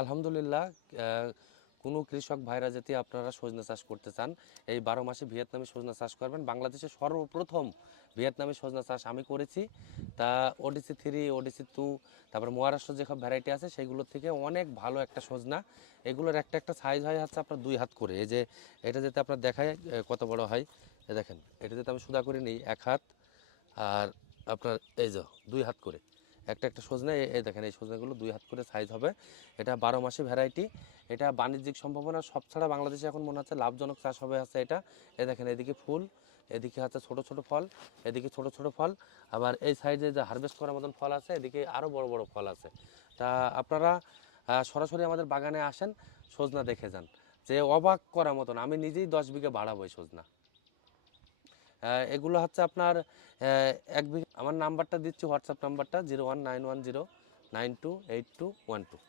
আলহামদুলিল্লাহ, কোনো কৃষক ভাইরা যদি আপনারা সজনে চাষ করতে চান, এই 12 মাসে ভিয়েতনামি সজনা চাষ করবেন। বাংলাদেশে সর্বপ্রথম ভিয়েতনামি সজনা চাষ আমি করেছি। তা ODC 3, ODC 2, তারপর মহারাষ্ট্র যেসব ভ্যারাইটি আছে সেইগুলোর থেকে অনেক ভালো একটা সজনা। এগুলোর একটা একটা সাইজ হয় হচ্ছে আপনার 2 হাত করে। এই যে এটা যাতে আপনার দেখায় কত বড় হয়, দেখেন এটা যাতে আমি সুদা করে নিই 1 হাত, আর আপনার এই যে 2 হাত করে একটা একটা সজনে। এই দেখেন এই সজনেগুলো 2 হাত করে সাইজ হবে। এটা 12 মাসে ভ্যারাইটি। এটা বাণিজ্যিক সম্ভাবনা সব ছাড়া বাংলাদেশে এখন মনে হচ্ছে লাভজনক চাষ হবে আছে এটা। এই দেখেন এদিকে ফুল, এদিকে হচ্ছে ছোট ছোট ফল, এদিকে ছোট ছোট ফল, আবার এই সাইডে যে হারভেস্ট করার মতন ফল আছে, এদিকে আরও বড় বড় ফল আছে। তা আপনারা সরাসরি আমাদের বাগানে আসেন, সজনা দেখে যান, যে অবাক করার মতন। আমি নিজেই 10 বিঘা বাড়াবো এই সজনা। এগুলো হচ্ছে আপনার 1 বিঘা। আমার নাম্বারটা দিচ্ছি, হোয়াটসঅ্যাপ নাম্বারটা 01910928212।